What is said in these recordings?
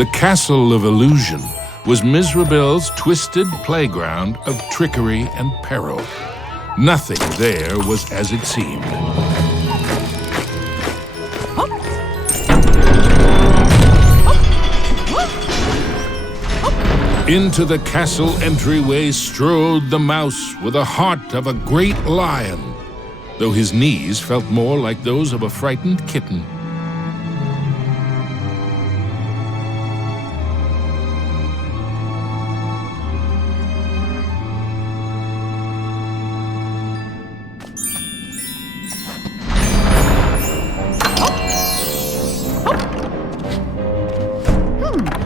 The Castle of Illusion was Mizrabel's twisted playground of trickery and peril. Nothing there was as it seemed. Into the castle entryway strode the mouse with the heart of a great lion, though his knees felt more like those of a frightened kitten.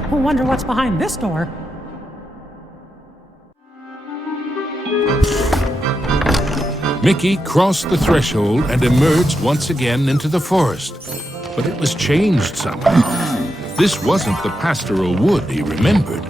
I wonder what's behind this door. Mickey crossed the threshold and emerged once again into the forest. But it was changed somehow. This wasn't the pastoral wood he remembered.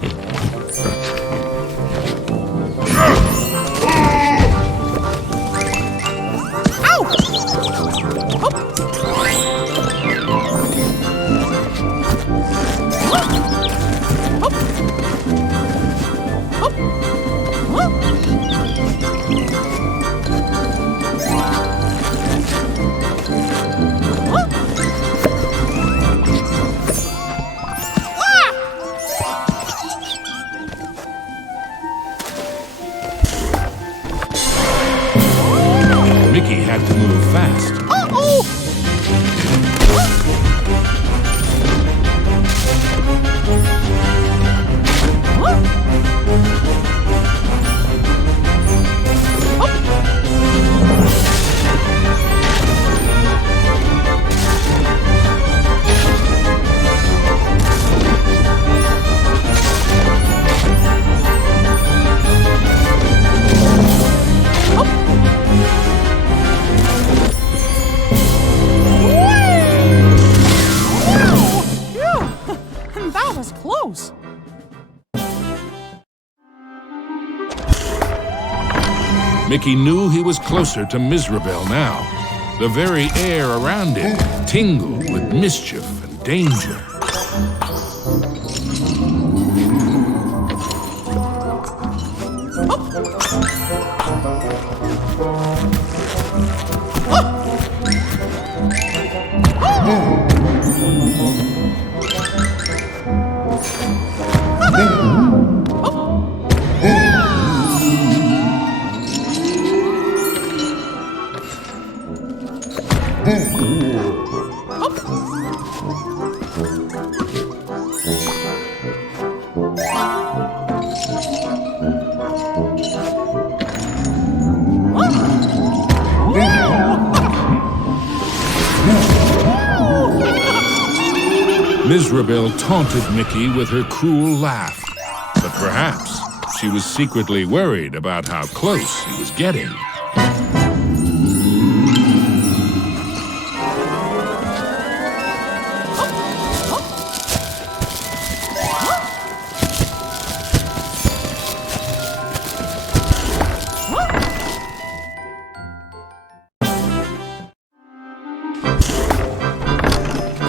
Mickey had to move fast. That was close. Mickey knew he was closer to Mizrabel now. The very air around him tingled with mischief and danger. Mizrabel taunted Mickey with her cruel laugh, but perhaps she was secretly worried about how close he was getting.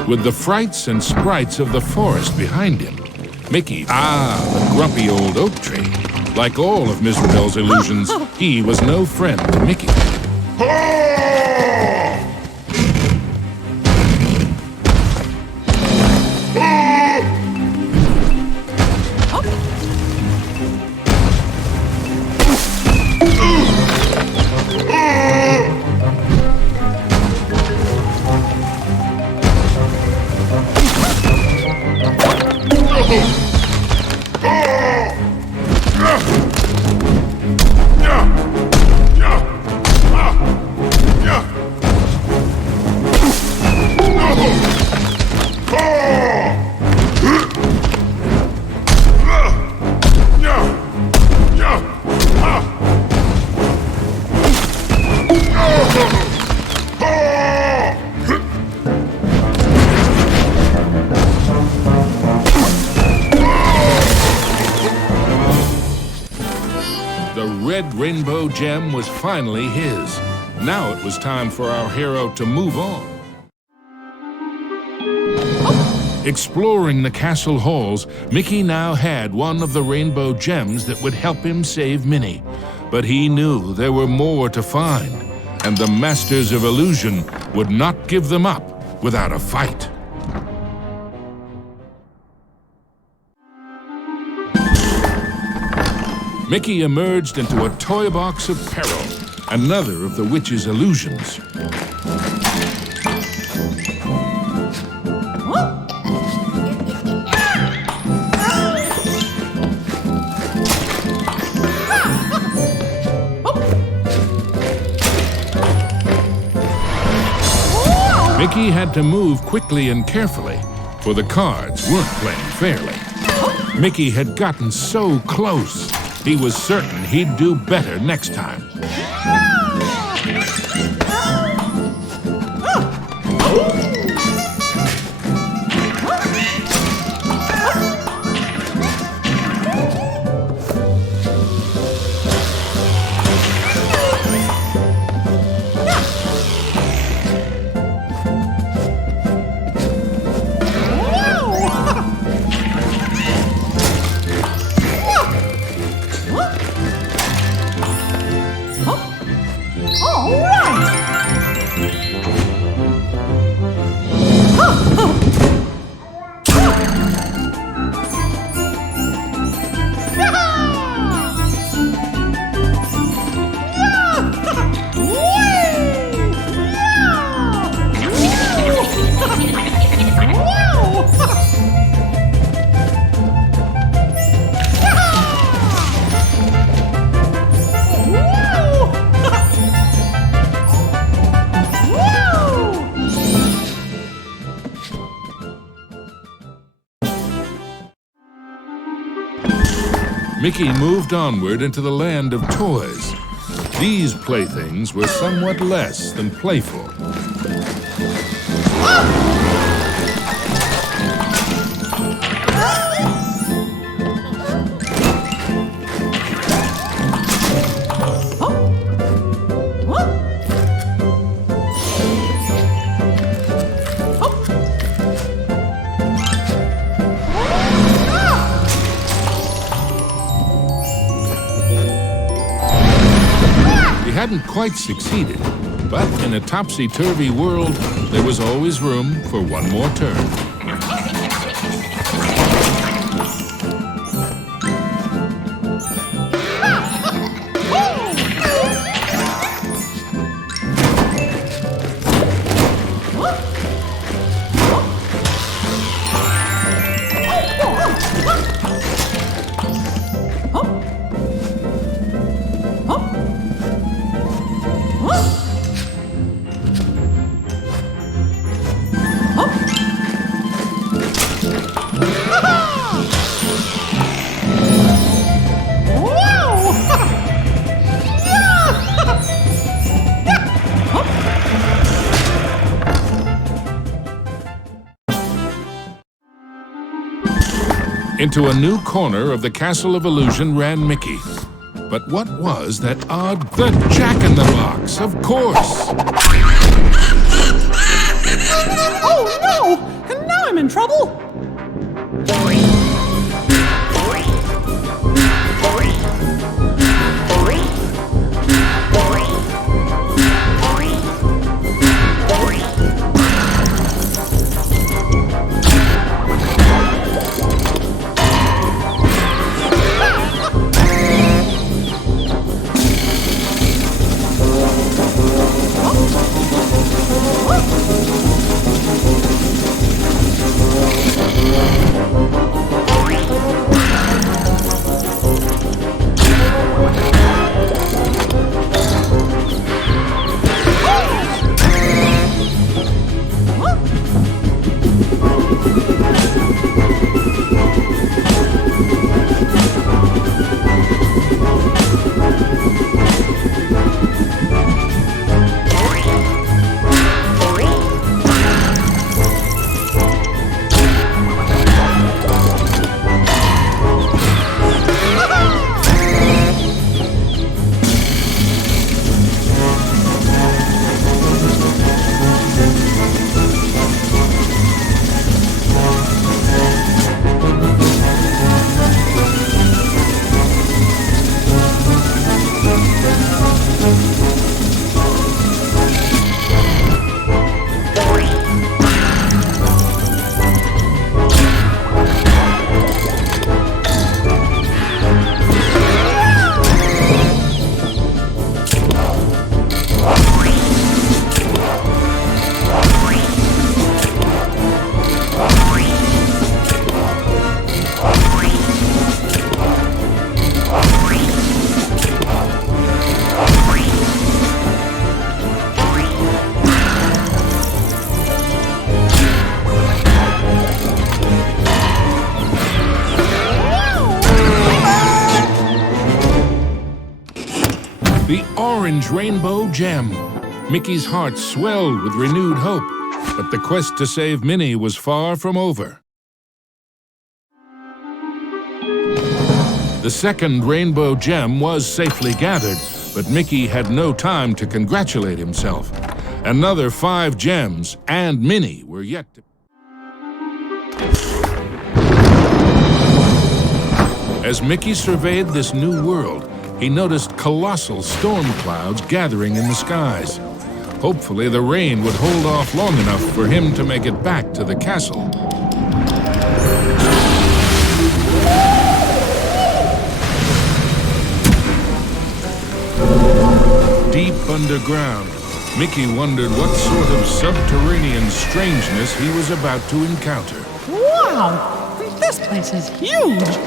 With the frights and sprites of the forest behind him, Mickey, the grumpy old oak tree. Like all of Mizrabel's illusions, he was no friend to Mickey. The red rainbow gem was finally his. Now it was time for our hero to move on. Exploring the castle halls, Mickey now had one of the rainbow gems that would help him save Minnie. But he knew there were more to find, and the Masters of Illusion would not give them up without a fight. Mickey emerged into a toy box of peril, another of the witch's illusions. Mickey had to move quickly and carefully, for the cards weren't playing fairly. Mickey had gotten so close, he was certain he'd do better next time. Mickey moved onward into the land of toys. These playthings were somewhat less than playful. Hadn't quite succeeded, but in a topsy-turvy world, there was always room for one more turn. Into a new corner of the Castle of Illusion ran Mickey. But what was that odd... The Jack-in-the-Box, of course! Oh, no! And now I'm in trouble! orange rainbow gem. Mickey's heart swelled with renewed hope, but the quest to save Minnie was far from over. The second rainbow gem was safely gathered, but Mickey had no time to congratulate himself. Another 5 gems and Minnie were yet to... As Mickey surveyed this new world, he noticed colossal storm clouds gathering in the skies. Hopefully, the rain would hold off long enough for him to make it back to the castle. Deep underground, Mickey wondered what sort of subterranean strangeness he was about to encounter. Wow! This place is huge!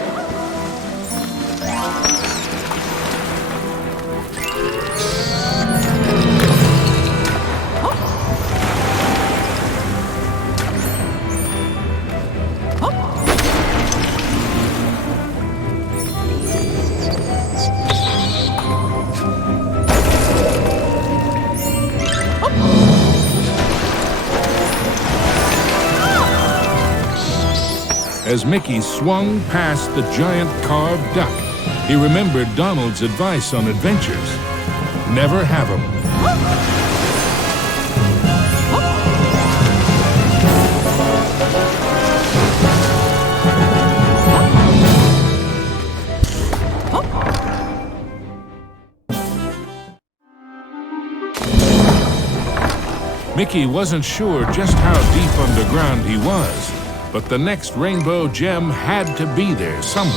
As Mickey swung past the giant carved duck, he remembered Donald's advice on adventures. Never have them. Mickey wasn't sure just how deep underground he was, but the next rainbow gem had to be there somewhere.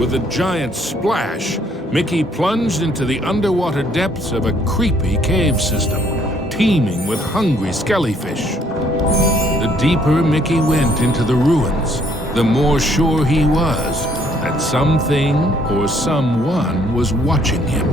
With a giant splash, Mickey plunged into the underwater depths of a creepy cave system, teeming with hungry skellyfish. The deeper Mickey went into the ruins, the more sure he was that something or someone was watching him.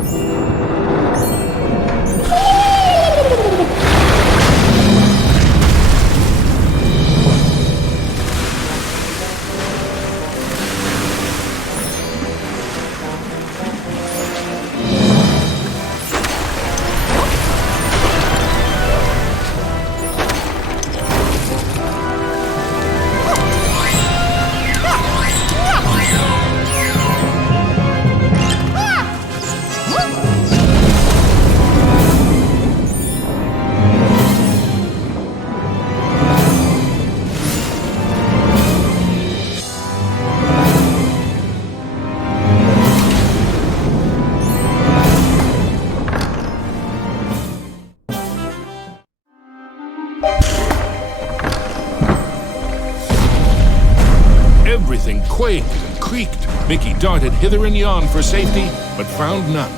Everything quaked and creaked. Mickey darted hither and yon for safety, but found none.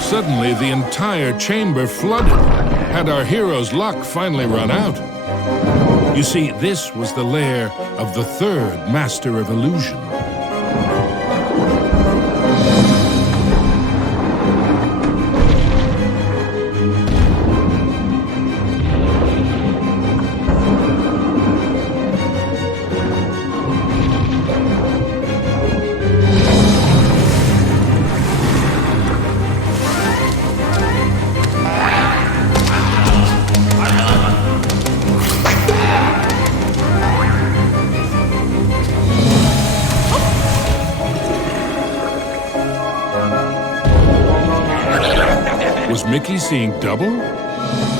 Suddenly, the entire chamber flooded. Had our hero's luck finally run out? You see, this was the lair of the third Master of Illusion. Was Mickey seeing double?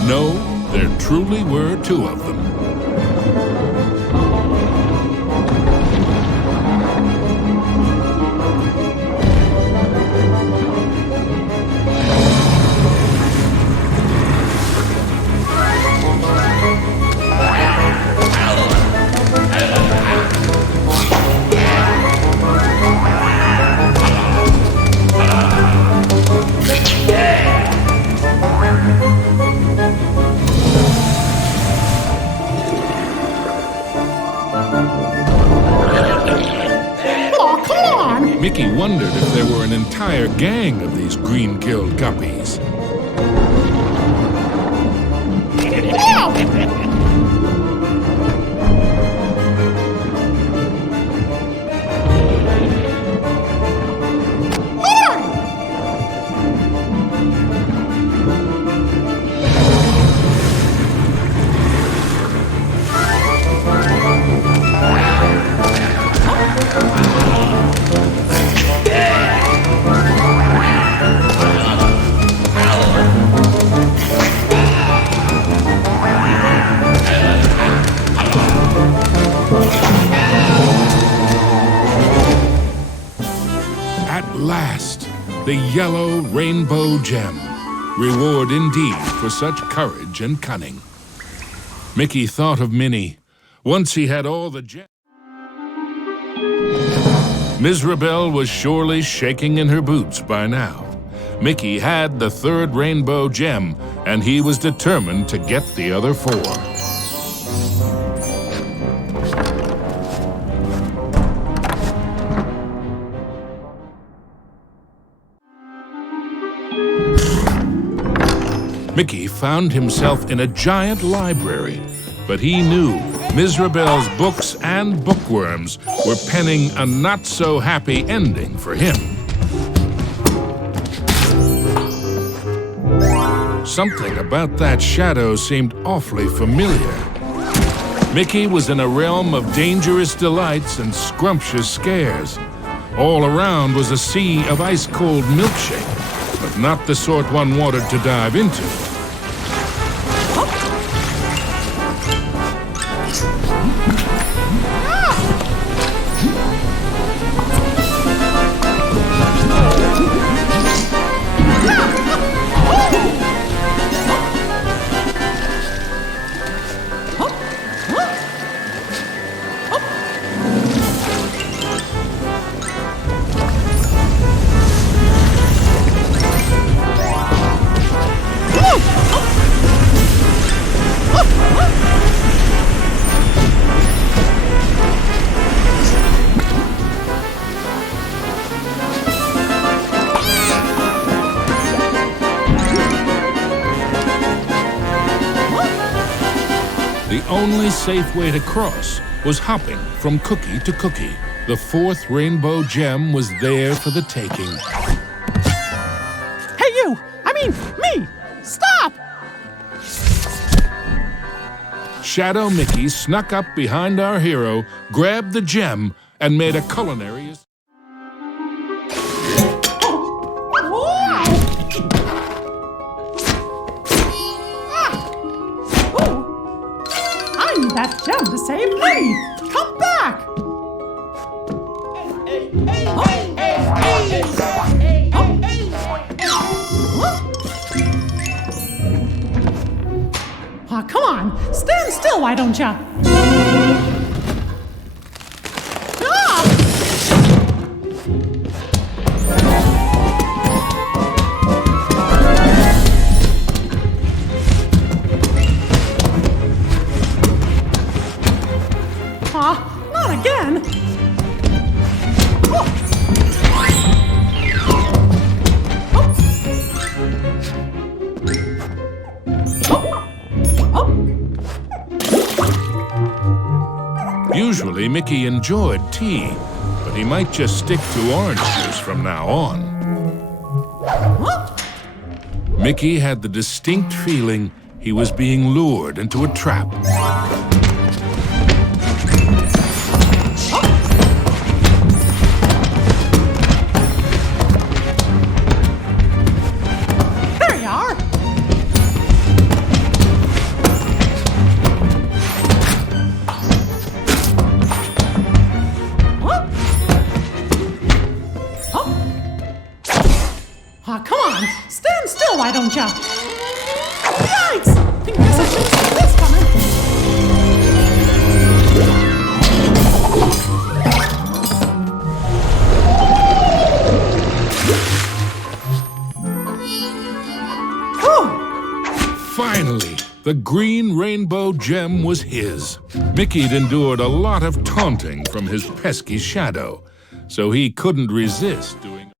No, there truly were two of them. wondered if there were an entire gang of these green-killed guppies. At last, the yellow rainbow gem. Reward indeed for such courage and cunning. Mickey thought of Minnie. Once he had all the gems. Mizrabel was surely shaking in her boots by now. Mickey had the third rainbow gem, and he was determined to get the other four. Mickey found himself in a giant library, but he knew Mizrabel's books and bookworms were penning a not-so-happy ending for him. Something about that shadow seemed awfully familiar. Mickey was in a realm of dangerous delights and scrumptious scares. All around was a sea of ice-cold milkshake, but not the sort one wanted to dive into. The only safe way to cross was hopping from cookie to cookie. The fourth rainbow gem was there for the taking. Hey, you! I mean, me! Stop! Shadow Mickey snuck up behind our hero, grabbed the gem, and made a culinary... I need that gem to save me! Come back! Aw, come on! Stand still, why don't ya? Not again! Usually, Mickey enjoyed tea, but he might just stick to orange juice from now on. Mickey had the distinct feeling he was being lured into a trap. Aw, come on! Stand still, why don't ya? Yikes! I guess I shouldn't see this coming. Whew! Finally, the green rainbow gem was his. Mickey'd endured a lot of taunting from his pesky shadow. so he couldn't resist doing.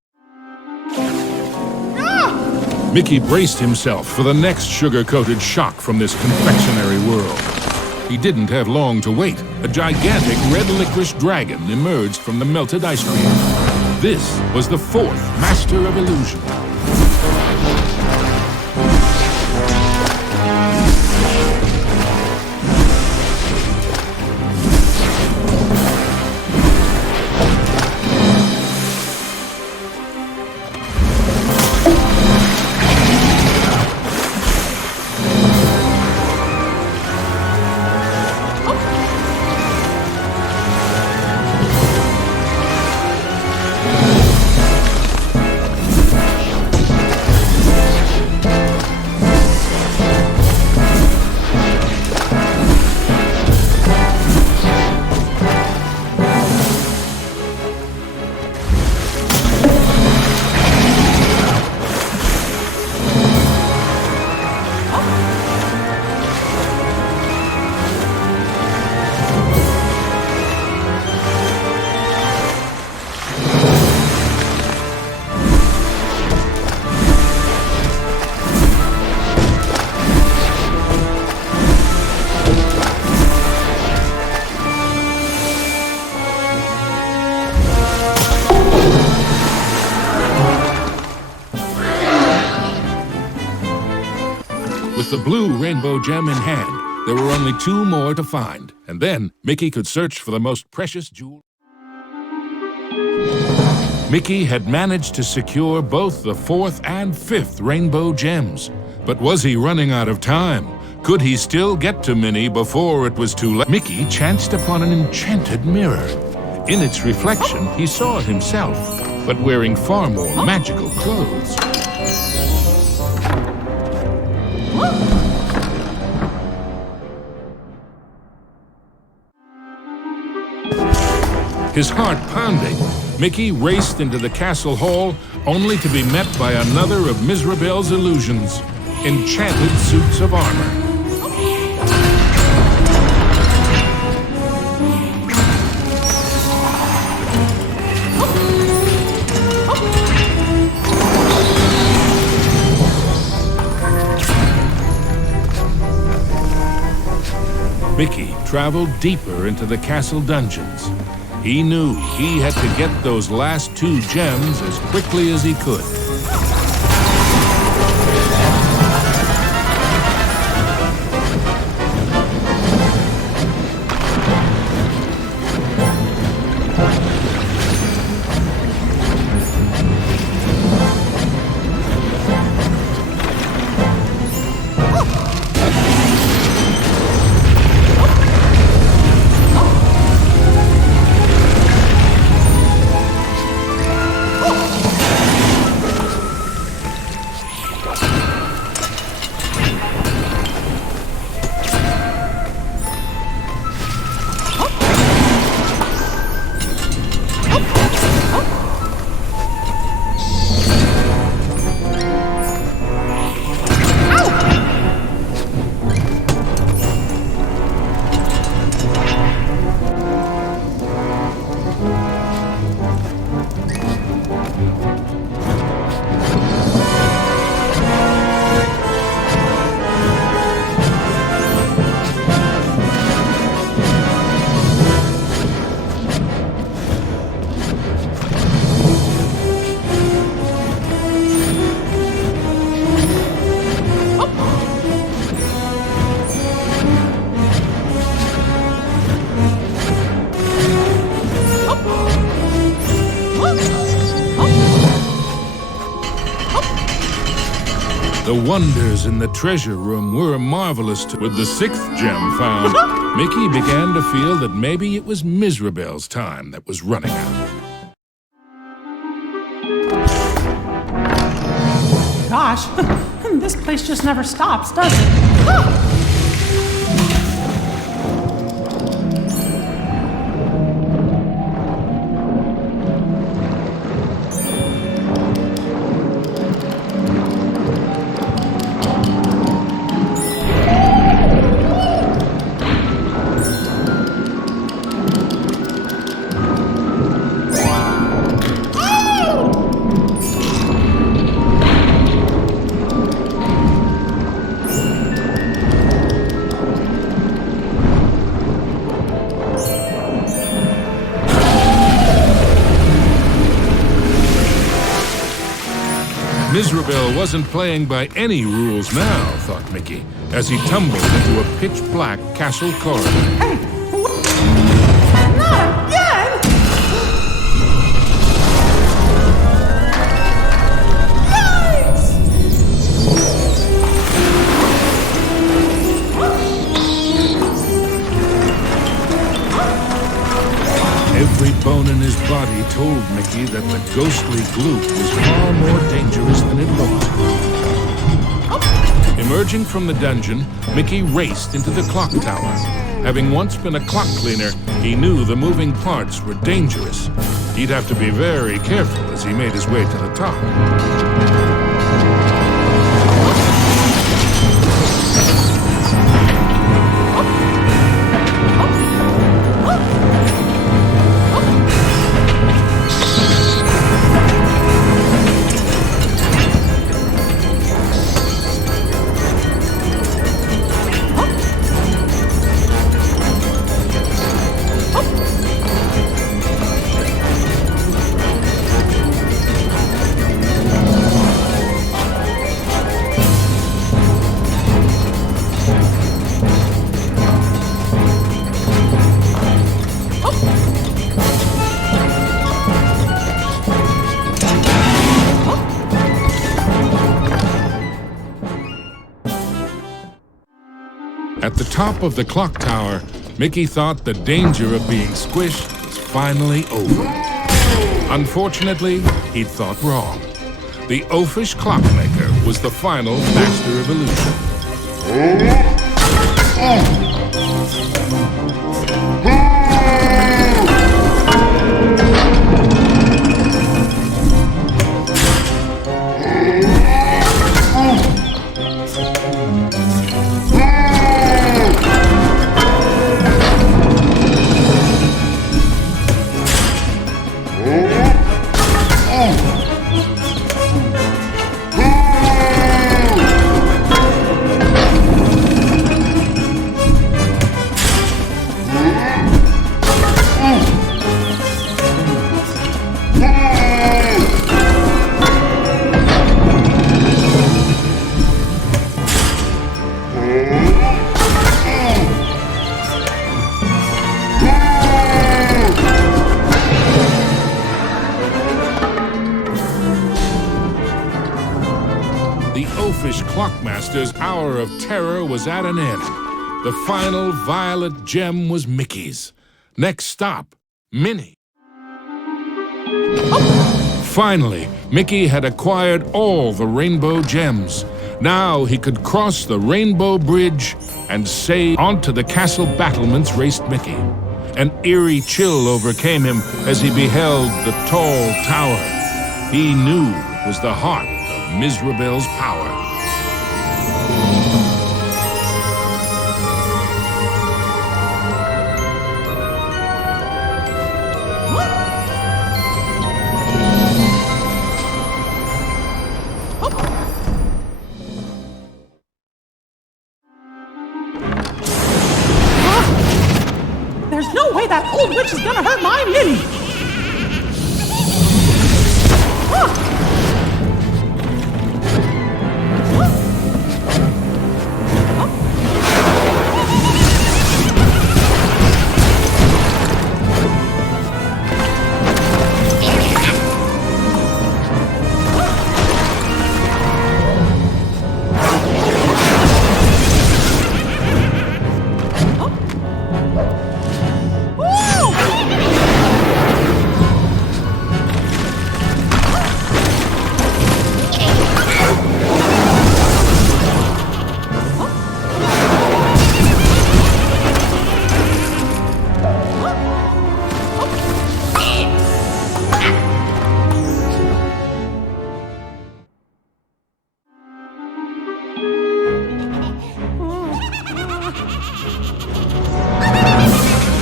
Mickey braced himself for the next sugar-coated shock from this confectionery world. He didn't have long to wait. A gigantic red licorice dragon emerged from the melted ice cream. This was the fourth Master of Illusion. With the blue rainbow gem in hand, there were only 2 more to find, and then Mickey could search for the most precious jewel. Mickey had managed to secure both the 4th and 5th rainbow gems. But was he running out of time? Could he still get to Minnie before it was too late? Mickey chanced upon an enchanted mirror. In its reflection, he saw himself, but wearing far more magical clothes. His heart pounding, Mickey raced into the castle hall, only to be met by another of Mizrabel's illusions, enchanted suits of armor. Mickey traveled deeper into the castle dungeons. He knew he had to get those last 2 gems as quickly as he could. The wonders in the treasure room were marvelous too. With the 6th gem found, Mickey began to feel that maybe it was Mizrabel's time that was running out. Gosh, this place just never stops, does it? Mizrabel wasn't playing by any rules now, thought Mickey, as he tumbled into a pitch-black castle corridor. Hey, not again! Yikes! Every bone in his body told Mickey that the ghostly gloop was far more dangerous than it looked. Emerging from the dungeon, Mickey raced into the clock tower. Having once been a clock cleaner, he knew the moving parts were dangerous. He'd have to be very careful as he made his way to the top. At the top of the clock tower, Mickey thought the danger of being squished was finally over. Unfortunately, he'd thought wrong. The oafish clockmaker was the final master of illusion. The oafish clockmaster's hour of terror was at an end. The final violet gem was Mickey's. Next stop, Minnie. Finally, Mickey had acquired all the rainbow gems. Now he could cross the rainbow bridge and sail onto the castle battlements raced Mickey. An eerie chill overcame him as he beheld the tall tower. He knew it was the heart of Mizrabel's power. There's no way that old witch is gonna hurt my Minnie!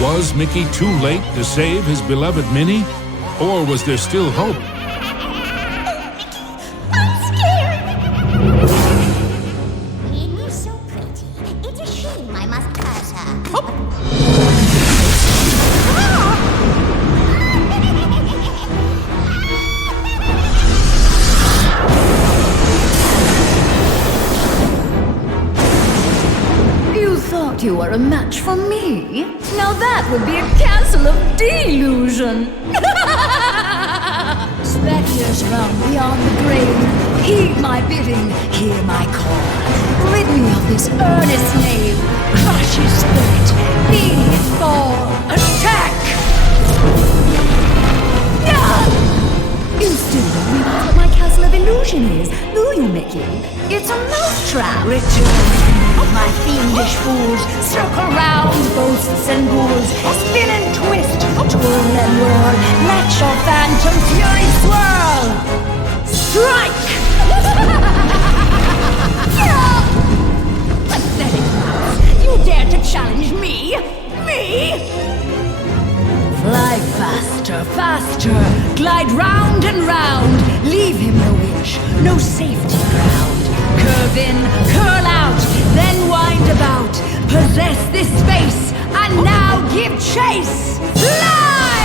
Was Mickey too late to save his beloved Minnie? Or was there still hope? I'm scared! Minnie's so pretty. It's a shame I must curse her. thought you were a match for me? Now that would be a castle of delusion. Spectres round beyond the grave, heed my bidding, hear my call. Rid me of this earnest knave, crush his spirit, be his fall. Attack! You still don't realize what my castle of illusion is, do you, Mickey? It's a mousetrap. Return, my fiendish fools, circle round ghosts and ghouls, spin and twist, twirl and whirl, let your phantom fury swirl. Strike! Pathetic mouse, you dare to challenge me? Me? Fly faster, faster, glide round and round, leave him no inch, no safety ground. Curve in, curl out, then wind about, possess this space, and now give chase. Fly!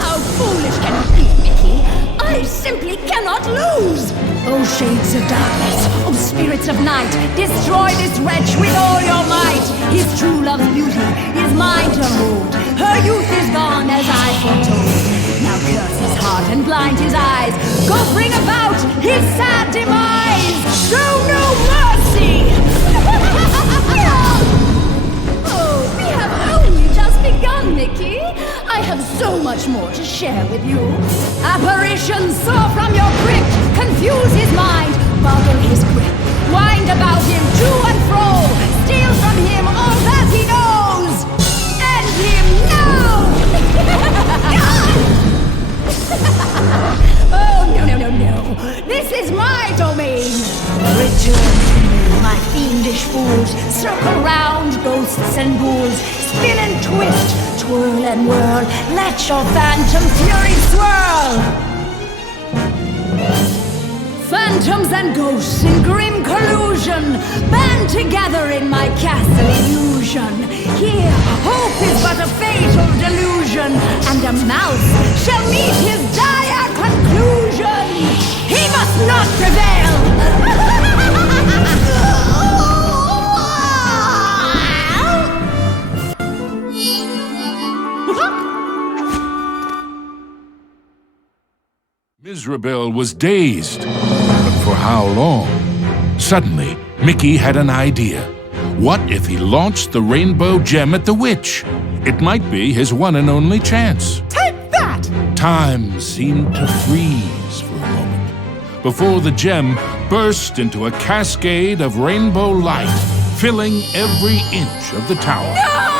How foolish can you be, Mickey? I simply cannot lose! Oh, shades of darkness, oh, spirits of night, destroy this wretch with all your might. His true love's beauty is mine to hold. Her youth is gone as I foretold. Now curse his heart and blind his eyes. Go bring about his sad demise. Show no mercy! Oh, we have only just begun, Mickey. I have so much more to share with you. Apparitions soar from your crypt, confuse his mind, boggle his grip, wind about him to and fro, steal from him all that he knows. End him now! Oh, no. This is my domain. Return to me, my fiendish fools. Circle round, ghosts and ghouls. Spin and twist, twirl and whirl. Let your phantom fury swirl. Phantoms and ghosts in grim collusion band together in my castle illusion. Here, hope is but a fatal delusion, and a mouse shall meet his dire conclusion. He must not prevail! Mizrabel was dazed. But for how long? Suddenly, Mickey had an idea. What if he launched the rainbow gem at the witch? It might be his one and only chance. Take that! Time seemed to freeze for a moment before the gem burst into a cascade of rainbow light, filling every inch of the tower. No!